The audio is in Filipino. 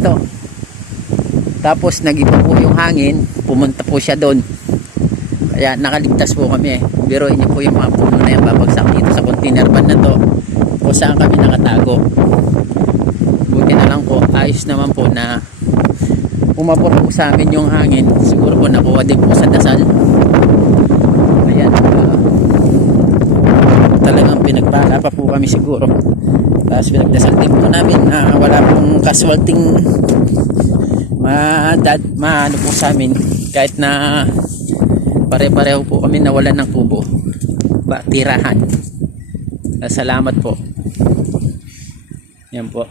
dito. Tapos nag-iba po yung hangin, pumunta po siya doon. Kaya nakaligtas po kami. Biruin niyo po yung mga puno na yan babagsak dito sa container van na to kung saan kami nakatago. Buti na lang po, ayos naman po na umapor po sa amin yung hangin. Siguro po nakuha din po sa dasal. Ayan, talagang pinagpala pa po kami siguro. Tapos pinagdasal din po namin na wala pong casualty maano po sa amin, kahit na pare-pareho po kami nawalan ng kubo, tirahan. Salamat po. Yan po.